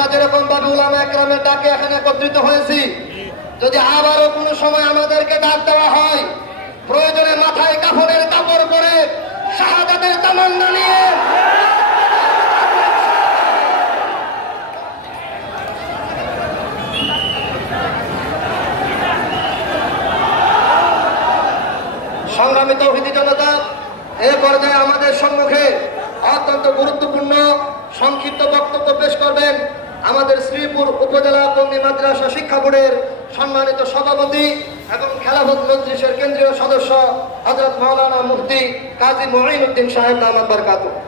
আমরা যেরকম ভাবে উলামা একরামের ডাকে এখানে একত্রিত হয়েছি, যদি আবারও কোনো সময় আমাদেরকে ডাক দেওয়া হয়, প্রয়োজনে মাথায় কাফনের কাপড় পরে শাহাদাতের তামান্না নিয়ে সংগ্রামী তৌহিদি জনতা, এ পর্যায়ে আমাদের সম্মুখে অত্যন্ত গুরুত্বপূর্ণ সংক্ষিপ্ত বক্তব্য পেশ করবেন আমাদের শ্রীপুর উপজেলা কওমি মাদ্রাসা শিক্ষা বোর্ডের সম্মানিত সভাপতি এবং খেলাফত মজলিসের কেন্দ্রীয় সদস্য হযরত মাওলানা মুফতি কাজী মুঈনুদ্দিন সাহেব দামাত বরকাতুহু।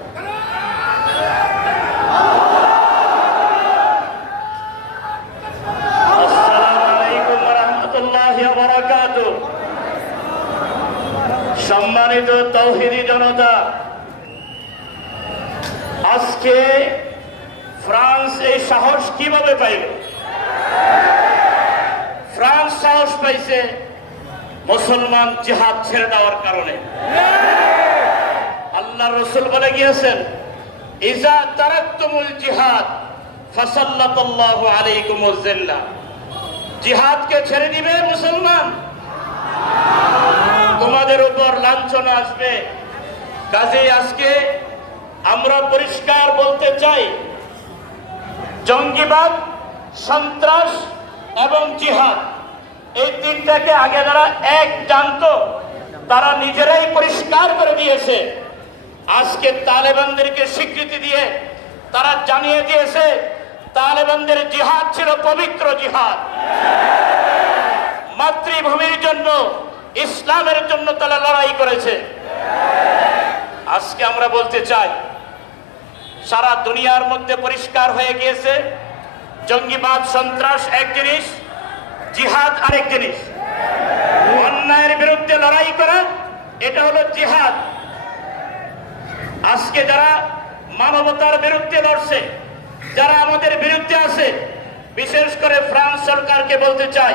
আসসালামু আলাইকুম ওয়া রাহমাতুল্লাহি ওয়া বারাকাতুহু। সম্মানিত তৌহিদি জনতা, আজকে ফ্রান্স এই সাহস কিভাবে পাইল? ফ্রান্স সাহস পাইছে মুসলমান জিহাদ ছেড়ে দেওয়ার কারণে। আল্লাহ রাসূল বলে গিয়েছেন, ইজা তারাকতুমুল জিহাদ ফাসাল্লাতাল্লাহু আলাইকুমুজ জিল্লাহ। জিহাদকে ছেড়ে দিবে মুসলমান, তোমাদের উপর লাঞ্ছনা আসবে। কাজেই আজকে আমরা পরিষ্কার বলতে চাই, জঙ্গিবাদ, সন্ত্রাস এবং জিহাদ এই তিনটাকে আগে যারা এক জানতো তারা নিজেরাই পরিষ্কার করে দিয়েছে। আজকে তালেবানদেরকে স্বীকৃতি দিয়ে তারা জানিয়ে দিয়েছে তালেবানদের জিহাদ ছিল পবিত্র জিহাদ। মাতৃভূমির জন্য, ইসলামের জন্য তারা লড়াই করেছে। আজকে আমরা বলতে চাই, সারা দুনিয়ার মধ্যে পরিষ্কার হয়ে গিয়েছে জঙ্গিবাদ সন্ত্রাস এক জিনিস, জিহাদ আরেক জিনিস। অন্যায়ের বিরুদ্ধে লড়াই করা এটা হলো জিহাদ। আজকে যারা মানবতার বিরুদ্ধে লড়ছে, যারা আমাদের বিরুদ্ধে আছে, বিশেষ করে ফ্রান্স সরকারকে বলতে চাই,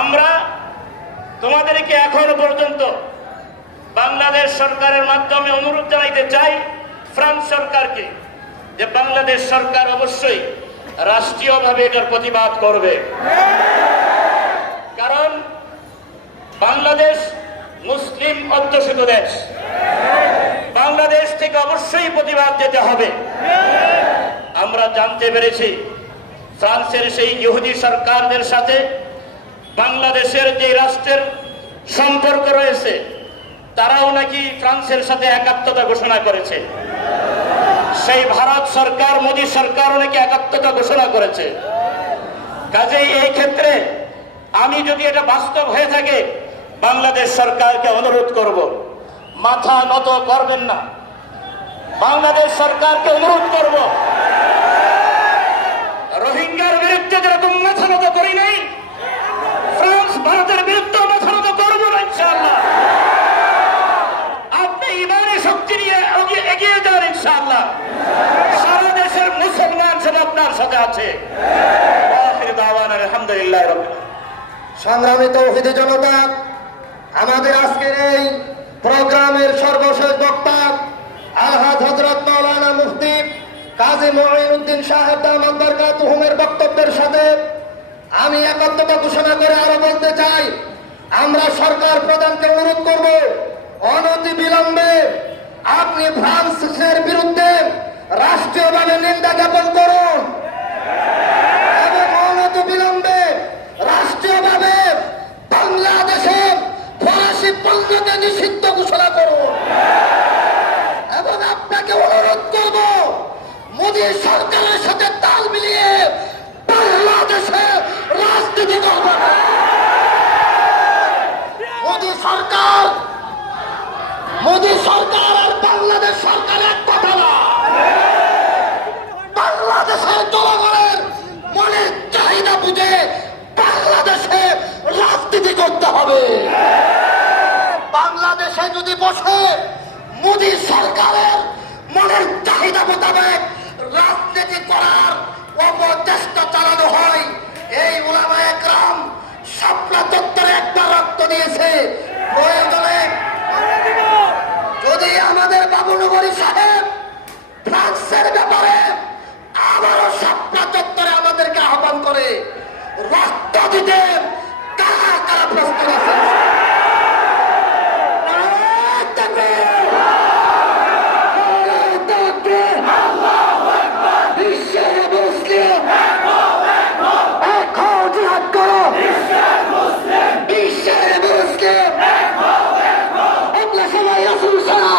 আমরা তোমাদেরকে এখনো পর্যন্ত বাংলাদেশ সরকারের মাধ্যমে অনুরোধ জানাইতে চাই ফ্রান্স সরকারকে, যে বাংলাদেশ সরকার অবশ্যই রাষ্ট্রীয়ভাবে এটার প্রতিবাদ করবে। কারণ বাংলাদেশ মুসলিম অধ্যুষিত দেশ, বাংলাদেশ থেকে অবশ্যই প্রতিবাদ যেতে হবে। আমরা জানতে পেরেছি ফ্রান্সের সেই ইহুদি সরকারদের সাথে বাংলাদেশের যে রাষ্ট্রের সম্পর্ক রয়েছে, তারাও নাকি ফ্রান্সের সাথে একাত্মতা ঘোষণা করেছে। সেই ভারত সরকার, মোদী সরকার নাকি একাত্মতা ঘোষণা করেছে। কাজেই এই ক্ষেত্রে আমি যদি এটা বাস্তব হয়ে থাকে, বাংলাদেশ সরকারকে অনুরোধ করব, মাথা নত করবেন না। বাংলাদেশ সরকারকে অনুরোধ করব, রোহিঙ্গার বিরুদ্ধে যেরকম মাথা নত করি নাই, ফ্রান্স ভারতের বিরুদ্ধে মাথা নত করবো না ইনশাআল্লাহ। আপনি ইমানি শক্তি নিয়ে এগিয়ে যান ইনশাআল্লাহ। সারা দেশের মুসলমান সব আপনার সাথে আছে। আলহামদুলিল্লাহ। সংগ্রামী তৌহিদি জনতা, আমাদের আজকের এই প্রোগ্রামের সর্বশেষ বক্তা আলহাজ হযরত মাওলানা মুফতি কাজী মুঈনুদ্দিন সাহেব দামাত বরকাতুহুমের বক্তব্যের সাথে আমি একাত্মতা ঘোষণা করে আরো বলতে চাই, আমরা সরকার প্রধানকে অনুরোধ করব, অনতি বিলম্বে আপনি ফ্রান্সের বিরুদ্ধে রাষ্ট্রীয়ভাবে নিন্দা জ্ঞাপন করুন এবং অনতি বিলম্বে রাষ্ট্রীয়ভাবে বাংলাদেশে ফরাসি পণ্যকে নিষিদ্ধ ঘোষণা করুন। এবং আপনাকে অনুরোধ করব, মোদী সরকারের সাথে তাল মিলিয়ে বাংলাদেশে রাজনীতি করবেন। মোদী সরকার আর বাংলাদেশ সরকার এক কথা না। বাংলাদেশের জনগণের মনের চাহিদা বুঝে বাংলাদেশে রাজনীতি করতে হবে। বাংলাদেশে যদি বসে মোদী সরকারের মনের চাহিদা মোতাবেক রাজনীতি করার অপচেষ্টা চালানো হয়, এই উলামা একরাম শাপলা চত্বরে একটা রক্ত দিয়েছে। প্রয়োজনে যদি আমাদের বাবুনগরী সাহেব ফ্রান্সের ব্যাপারে রক্ত দিতে কারা কারা প্রস্তুত আছে? নারায়ে তাকবীর! নারায়ে তাকবীর! বিশ্বের মুসলিম এক হও, জিহাদ করো! বিশ্বের মুসলিম এগুলো সবাই রাসূল ছাড়া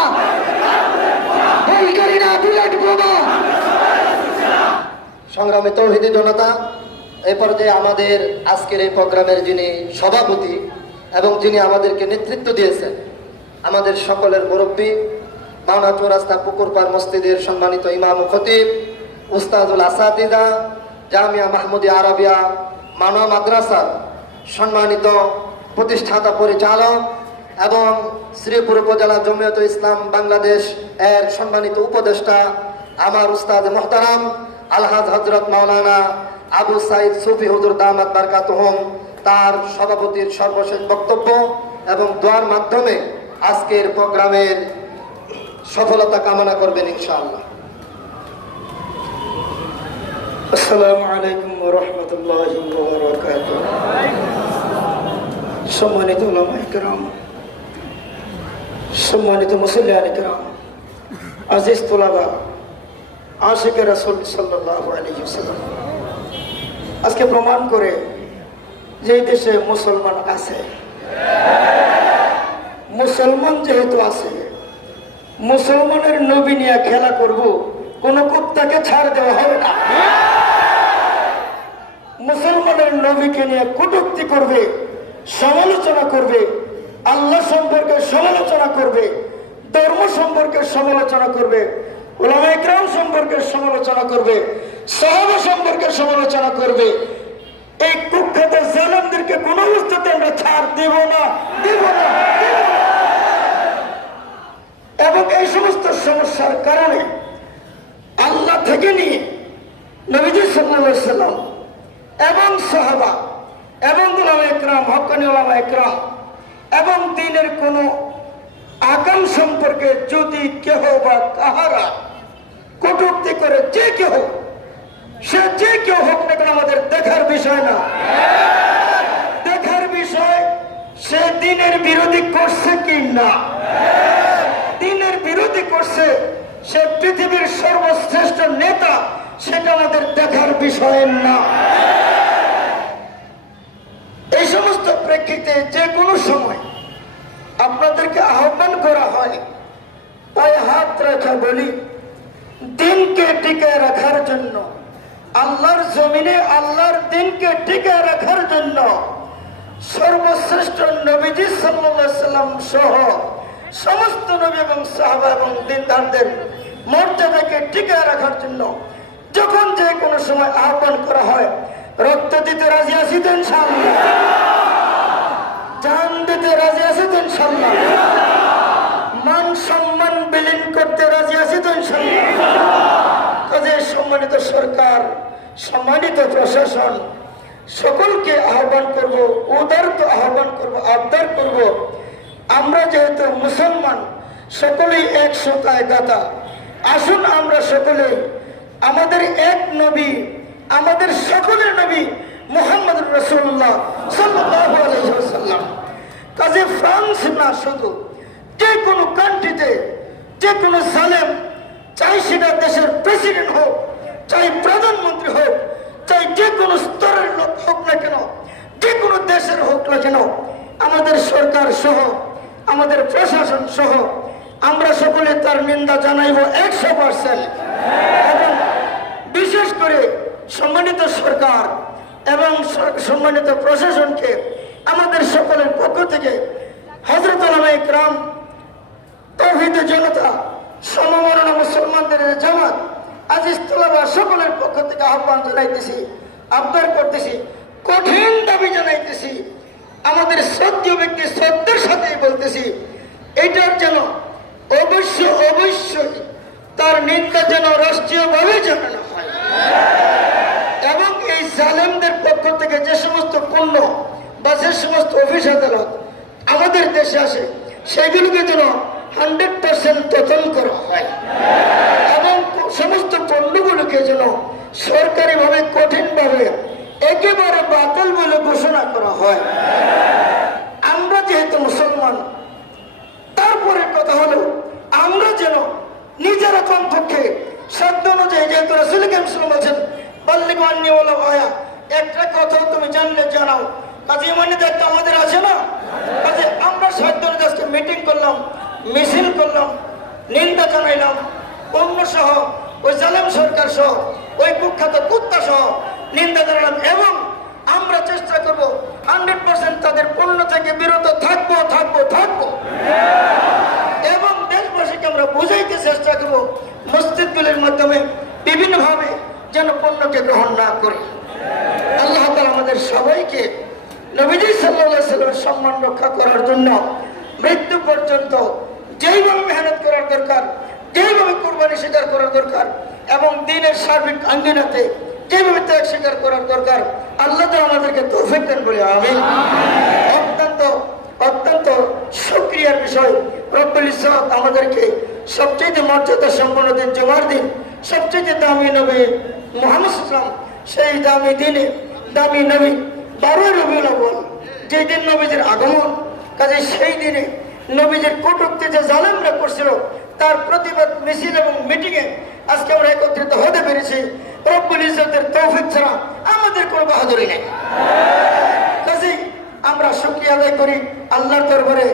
ভুলকারী না, বুলেট বোমা। সংগ্রামী তৌহিদি জনতা, এই পর্যায়ে আমাদের আজকের এই প্রোগ্রামের যিনি সভাপতি এবং যিনি আমাদেরকে নেতৃত্ব দিয়েছেন, আমাদের সকলের মুরব্বী, মাওনা চৌরাস্তা পুকুরপাড় মসজিদের সম্মানিত ইমাম ও খতিব উস্তাদুল আসাতিদা, জামিয়া মাহমুদিয়া আরাবিয়া মানব মাদ্রাসার সম্মানিত প্রতিষ্ঠাতা পরিচালক এবং শ্রীপুর উপজেলা জমিয়ত ইসলাম বাংলাদেশ এর সম্মানিত উপদেষ্টা আমার উস্তাদ মোহতারাম আলহাজ হযরত মাওলানা আবু সাইদ সুফি হুজুর দামাত বারকাতুহুম, তার সভাপতির সর্বশেষ বক্তব্য এবং দোয়ার মাধ্যমে আজকের প্রোগ্রামের সফলতা কামনা করবেন ইনশাআল্লাহ। আসসালামু আলাইকুম ওয়া রাহমাতুল্লাহি ওয়া বারাকাতুহু। সম্মানিত উলামায়ে কেরাম, সম্মানিত মুসল্লিয়ানে কেরাম, আজিজ তোলাবা, আশিকে রাসূল সাল্লাল্লাহু আলাইহি ওয়াসাল্লাম, আজকে প্রমাণ করে যে এই দেশে মুসলমান আছে, মুসলমান যেহেতু আছে, মুসলমানের নবী নিয়ে খেলা করব, কোন কুত্তাকে ছাড় দেওয়া হবে না। মুসলমানের নবীকে নিয়ে কটূক্তি করবে, সমালোচনা করবে, আল্লাহ সম্পর্কে সমালোচনা করবে, ধর্ম সম্পর্কে সমালোচনা করবে, উলামায়ে কেরাম সম্পর্কে সমালোচনা করবে, সাহাবা সম্পর্কে সমালোচনা করবে। এই কুখ্যাত জালেমদেরকে কোন অবস্থাতে আমরা ছাড় দেব না, দেব না, দেব না। এবং এই সমস্ত সমস্যার কারণে আল্লাহ থেকে নিয়ে নবীজি সাল্লাল্লাহু আলাইহি ওয়াসাল্লাম এবং সাহাবা এবং উলামায়ে কেরাম, হক্কানি উলামায়ে কেরাম এবং দ্বীনের কোন আকাম সম্পর্কে যদি কেহ বা কাহারা কটূক্তি করে, যে কেহ, সে যে কেউ হোক না কেন, আমাদের দেখার বিষয় না। দেখার বিষয় সে দ্বীনের বিরোধী করছে কি না। দ্বীনের বিরোধী করছে, সে পৃথিবীর সর্বশ্রেষ্ঠ নেতা, সেটা আমাদের দেখার বিষয় না। এই সমস্ত প্রেক্ষিতে যে কোনো সময় আপনাদেরকে আহ্বান করা হয়, পায়ে হাত রাখা বলি, দিনকে টিকে রাখার জন্য, আল্লাহর জমিনে আল্লাহর দিনকে টিকে রাখার জন্য সর্বশ্রেষ্ঠ নবীজি সাল্লাল্লাহু আলাইহি সাল্লাম সহ সমস্ত নবী এবং সাহাবা এবং দিনদারদের মর্যাদাকে টিকে রাখার জন্য যখন যে কোনো সময় আহ্বান করা হয়, রক্ত দিতে রাজি আছি তো ইনশাআল্লাহ, জান দিতে রাজি আছি তো ইনশাআল্লাহ, মান সম্মান বিলীন করতে রাজি আছি তো ইনশাআল্লাহ। কাজে সম্মানিত সরকার, সম্মানিত প্রশাসন, সকলকে আহ্বান করব, উদারত আহ্বান করব, আবদার করব, আমরা যেহেতু মুসলমান, সকলেই এক সুতায় গাঁথা, আসুন আমরা সকলে আমাদের এক নবী, আমাদের সকলের নবী মুহাম্মদুর রাসূলুল্লাহ সাল্লাল্লাহু আলাইহি ওয়াসাল্লাম, কাজে ফ্রান্স না, শুধু যে কোনো কান্ট্রিতে যে কোনো জালেম, চাই সেটা দেশের প্রেসিডেন্ট হোক, চাই প্রধানমন্ত্রী হোক, চাই যে কোনো স্তরের লোক হোক না কেন, যে কোনো দেশের হোক না কেন, আমাদের সরকার সহ, আমাদের প্রশাসন সহ আমরা সকলে তার নিন্দা জানাইব 100%। এবং বিশেষ করে সম্মানিত সরকার এবং সম্মানিত প্রশাসনকে আমাদের সকলের পক্ষ থেকে হযরত উলামায়ে কেরাম, তৌহিদি জনতা, সমমনা মুসলমানদের জামাত, আজিজ তোলাবা সকলের পক্ষ থেকে আহ্বান জানাইতেছি, আবদার করতেছি, কঠিন দাবি জানাইতেছি, আমাদের শ্রদ্ধেয় ব্যক্তি শ্রদ্ধার সাথেই বলতেছি, এটার যেন অবশ্যই তার নিন্দা যেন রাষ্ট্রীয়ভাবে জানানো হয়। এবং এই জালেমদের পক্ষ থেকে যে সমস্ত পণ্য বা যে সমস্ত অফিস আদালত আমাদের দেশে আসে, সেগুলোকে যেন 100% তদন্ত করা হয় এবং সমস্ত পণ্যগুলোকে যেন সরকারিভাবে, কঠিনভাবে একেবারে বাতিল বলে ঘোষণা করা হয়। আমরা যেহেতু মুসলমান, তারপরের কথা হলো আমরা যেন নিজেরা কমপক্ষে সাধ্য অনুযায়ী, যেহেতু রাসূল কারীম সাল্লাল্লাহু আলাইহি ওয়াসাল্লাম বাল্লিগু আন্নী ওয়ালাউ আয়া, একটা কথা তুমি জানলে জানাও, কাজে মানে দায়িত্ব আমাদের আছে না? কাজে আমরা সাধ্য অনুযায়ী আজকে মিটিং করলাম, মিছিল করলাম, নিন্দা জানাইলাম, অন্য সহ ওই জালেম সরকার সহ ওই কুখ্যাত কুত্তা সহ নিন্দা জানালাম, এবং আমরা চেষ্টা করব 100% তাদের পণ্য থেকে বিরত থাকবো থাকবো থাকবো এবং দেশবাসীকে আমরা বুঝাইতে চেষ্টা করব মসজিদগুলির মাধ্যমে বিভিন্নভাবে যেন পণ্যকে গ্রহণ না করে। আল্লাহ তাআলা আমাদের সবাইকে নবীজি সাল্লাল্লাহু আলাইহি ওয়াসাল্লামের সম্মান রক্ষা করার জন্য মৃত্যু পর্যন্ত যেইভাবে মেহনত করার দরকার, যেইভাবে কোরবানি স্বীকার করার দরকার, এবং দিনের সার্বিক আঙ্গিনাতে যেভাবে ত্যাগ স্বীকার করার দরকার, আল্লাহ তাআলা আমাদেরকে তৌফিক দান করে। আমিন। অত্যন্ত অত্যন্ত শুকরিয়ার বিষয়, রব্বুল ইজ্জত আমাদেরকে সবচেয়ে মর্যাদা সম্পন্ন দিন, জুমার দিন, সবচেয়ে দামি নবী মুহাম্মদ সাল্লাল্লাহু আলাইহি ওয়াসাল্লাম, সেই দামি দিনে দামি নবী 12 রবিউল আউয়াল, যেই দিন নবীজির আগমন, কাজে সেই দিনে নবীজির কটূক্তি যে জালেমরা করছিল তার প্রতিবাদ মিছিল এবং মিটিংয়ে আজকে আমরা একত্রিত হতে পেরেছি। রব্বুল ইজ্জতের তৌফিক ছাড়া আমাদের কোনো বাহাদুরি নেই। কাজে আমরা শুকরিয়া আদায় করি আল্লাহর দরবারে,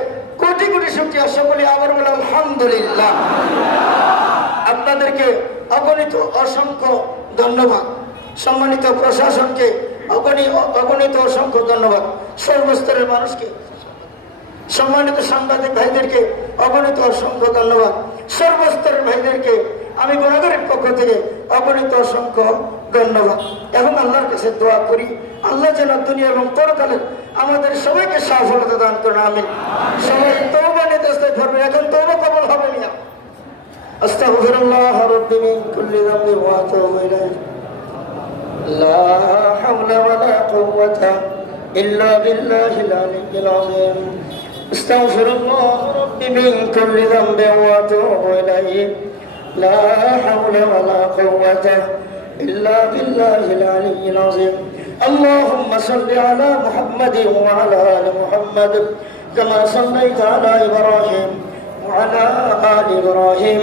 কোটি কোটি শুকরিয়া। সকলে আবার বলে আলহামদুলিল্লাহ। আপনাদেরকে অগণিত অসংখ্য ধন্যবাদ, সম্মানিত প্রশাসনকে অগণিত অসংখ্য ধন্যবাদ, সর্বস্তরের মানুষকে, সম্মানিত সাংবাদিক ভাইদেরকে অগণিত অসংখ্য ধন্যবাদ, সর্বস্তরের ভাইদেরকে আমি গুনাহগারের পক্ষ থেকে অগণিত অসংখ্য ধন্যবাদ। এবং আল্লাহর কাছে দোয়া করি আল্লাহ যেন দুনিয়া এবং পরকালে আমাদের সবাইকে সফলতা দান করেন। আমিন। সবাই তওবা নিতে ইস্তেগফার, এখন তওবা কবুল হবে না। আস্তাগফিরুল্লাহ রাব্বি মিন কুল্লি যামবি ওয়া আতুবু ইলাইহি। লা হাওলা ওয়ালা কুওয়াতা ইল্লা বিল্লাহিল আলিয়্যিল আযীম। আস্তাগফিরুল্লাহ রাব্বি মিন কুল্লি যামবি ওয়া আতুবু ইলাইহি। لا حول ولا قوة إلا بالله العلي العظيم. اللهم صل على محمد وعلى آل محمد كما صليت على إبراهيم وعلى آل إبراهيم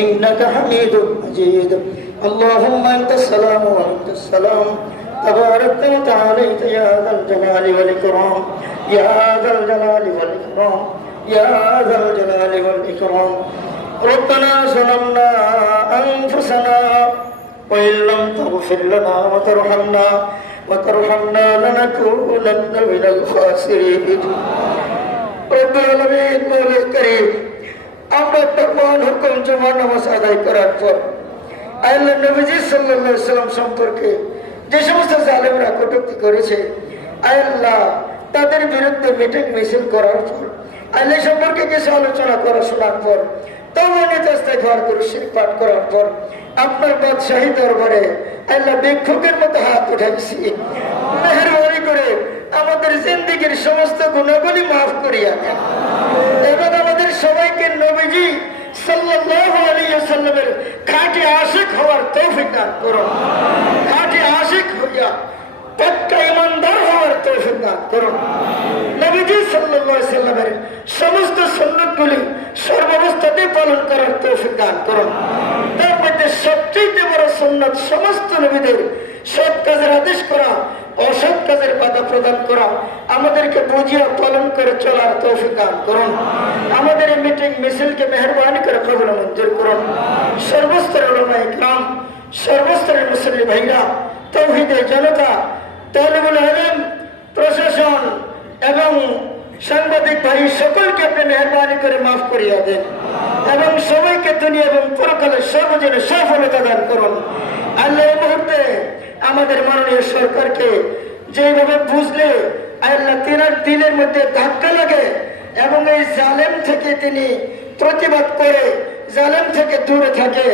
إنك حميد مجيد. اللهم أنت السلام وأنت السلام، تباركت وتعاليت يا ذا الجلال والإكرام، يا ذا الجلال والإكرام، يا ذا الجلال والإكرام. ربنا ظلمنا أنفسنا وإن لم تغفر لنا وترحمنا لنكونن من الخاسرين. رب العالمين مولا كريم, আমরা ফরমান হুকুম জমা নামাজ আদায় করার পর আল্লাহ নবীজি সাল্লাল্লাহু আলাইহি ওয়াসাল্লাম সম্পর্কে যে সমস্ত জালেমরা কটূক্তি করেছে, আল্লাহ তাদের বিরুদ্ধে মিটিং মিছিল করার পর, আল্লাহ সম্পর্কে কিছু আলোচনা করা শোনার পর, পাঠ করার পর আপনার বাদশাহী দরবারে আল্লাহ ভিক্ষুকের মতো হাত উঠাইছি, মেহেরবানি করে আমাদের জিন্দেগীর সমস্ত গুণাবলী মাফ করিয়া দেন এবং আমাদের সবাইকে নবীজি সাল্লাল্লাহু আলাইহি ওয়াসাল্লামের খাঁটি আশিক হওয়ার তৌফিক দান করুন। খাঁটি আশিক হইয়া পাক্কা ইমানদার হওয়ার তৌফিক দান করুন। নবীজি সাল্লাল্লাহু আলাইহি ওয়াসাল্লামের সমস্ত সুন্নাতগুলি সর্বাবস্থাতে পালন করার তৌফিক দান করুন। তার মধ্যে সবচেয়ে বড় সুন্নাত সমস্ত নবীদের সৎ কাজের আদেশ করা, অসৎ কাজের বাধা প্রদান করা, আমাদেরকে বুঝিয়া পালন করে চলার তৌফিক দান করুন। আমাদের এই মিটিং মিছিলকে মেহেরবানি করে কবুল মঞ্জুর করুন। সর্বস্তরের উলামায়ে কিরাম, সর্বস্তরের মুসলিম ভাইরা, তাওহীদের জনতা, তালিবুল ইলম, প্রশাসন এবং সাংবাদিক ভাই সকলকে আপনি মেহেরবানি করে মাফ করিয়া দেন এবং সবাইকে দুনিয়া এবং পরকালে সর্বজনে সফলতা দান করুন। আল্লাহ এই মুহূর্তে আমাদের মাননীয় সরকারকে যেভাবে বুঝলে আল্লাহ তিনার দিলের মধ্যে ধাক্কা লাগে এবং এই জালেম থেকে তিনি প্রতিবাদ করে, জালেম থেকে দূরে থাকে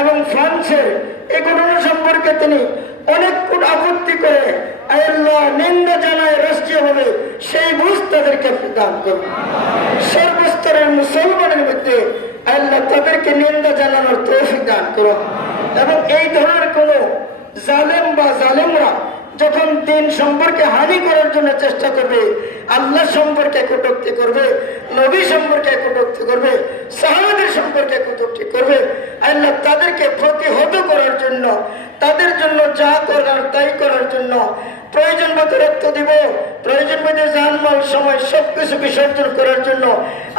এবং ফ্রান্সের এই ঘটনা সম্পর্কে তিনি অনেক আপত্তি করে আল্লাহ নিন্দা জানায় রাষ্ট্রীয়ভাবে, সেই বুঝ তাদেরকে দান করুন। সর্বস্তরের মুসলমানের মধ্যে আল্লাহ তাদেরকে নিন্দা জানানোর তৌফিক দান করুন এবং এই ধরনের কোন জালেম বা জালেমরা যখন দিন সম্পর্কে হানি করার জন্য চেষ্টা করবে, আল্লাহ সম্পর্কে কটূক্তি করবে, নবী সম্পর্কে কটূক্তি করবে, সাহাবাদের সম্পর্কে কটূক্তি করবে, আল্লাহ তাদেরকে প্রতিহত করার জন্য, তাদের জন্য যা করার তাই করার জন্য প্রয়োজন মতো রক্ত দিব, প্রয়োজন মতো জানমাল সময় সবকিছু বিসর্জন করার জন্য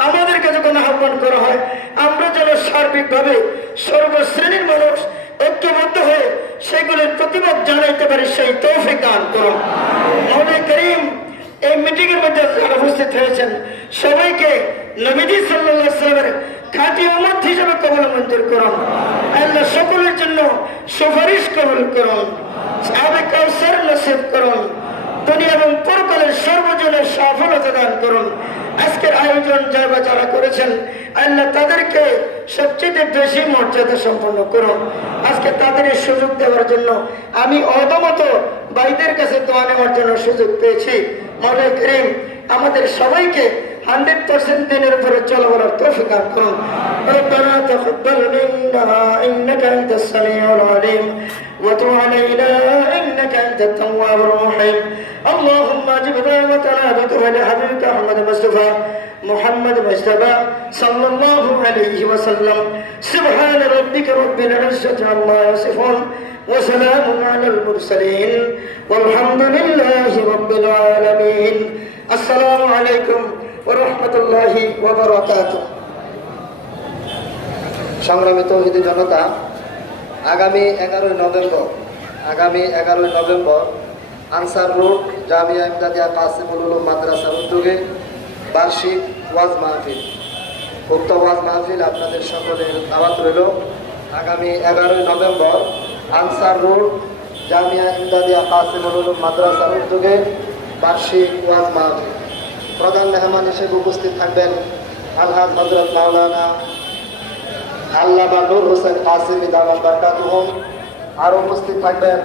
আমাদেরকে যখন আহ্বান করা হয়, আমরা যেন সার্বিকভাবে সর্বশ্রেণীর মানুষ ঐক্যবদ্ধ হয়ে সেগুলির প্রতিবাদ জানাইতে পারি, সেই তৌফিক দান করুন। মওলা করিম, এই মিটিং এর মধ্যে যারা উপস্থিত হয়েছেন সবাইকে নবীজি সাল্লাল্লাহু আলাইহি ওয়াসাল্লামের খাঁটি উম্মত হিসেবে কবুল মঞ্জুর করুন। আল্লাহ সকলের জন্য সুপারিশ কবুল করুন, সাহাবে কাউসার নসিব করুন, দুনিয়া এবং পরকালের সর্বজনের সফলতা দান করুন। আজকের আয়োজন যারা করেছেন আল্লাহ তাদেরকে সবচেয়ে বেশি মর্যাদা সম্পন্ন করুন। আজকে তাদের এই সুযোগ দেওয়ার জন্য আমি অদমত ভাইদের কাছে দোয়া নেওয়ার জন্য সুযোগ পেয়েছি। মওলা করিম আমাদের সবাইকে 100% দিনের উপরে চলার তৌফিক দান করুন। ربنا تقبل منا إنك أنت السميع العليم وتب علينا إنك أنت التواب الرحيم اللهم اجب دعوتنا بدعاء حبيبك محمد مصطفى صلى الله عليه وسلم سبحان ربك رب العزة عما يصفون وسلام على المرسلين والحمد لله رب العالمين السلام عليكم ورحمة الله وبركاته। সংগ্রামী তৌহিদি জনতা, আগামী 11ই নভেম্বর আনসার রোড জামিয়া ইমদাদিয়া কাসিমুল উলুম মাদ্রাসার উদ্যোগে বার্ষিক ওয়াজ মাহফিল। উক্ত ওয়াজ মাহফিল আপনাদের সকলের দাওয়াত রইল। আগামী 11ই নভেম্বর আনসার রোড জামিয়া ইমদাদিয়া কাসিমুল উলুম মাদ্রাসার উদ্যোগে বার্ষিক ওয়াজ মাহফিল। প্রধান মেহমান হিসেবে উপস্থিত থাকবেন আলহাজ হযরত মাওলানা আল্লামা নূর হোসেন কাসিমি দাওয়াত বারকাতুহুম। আর উপস্থিত থাকবেন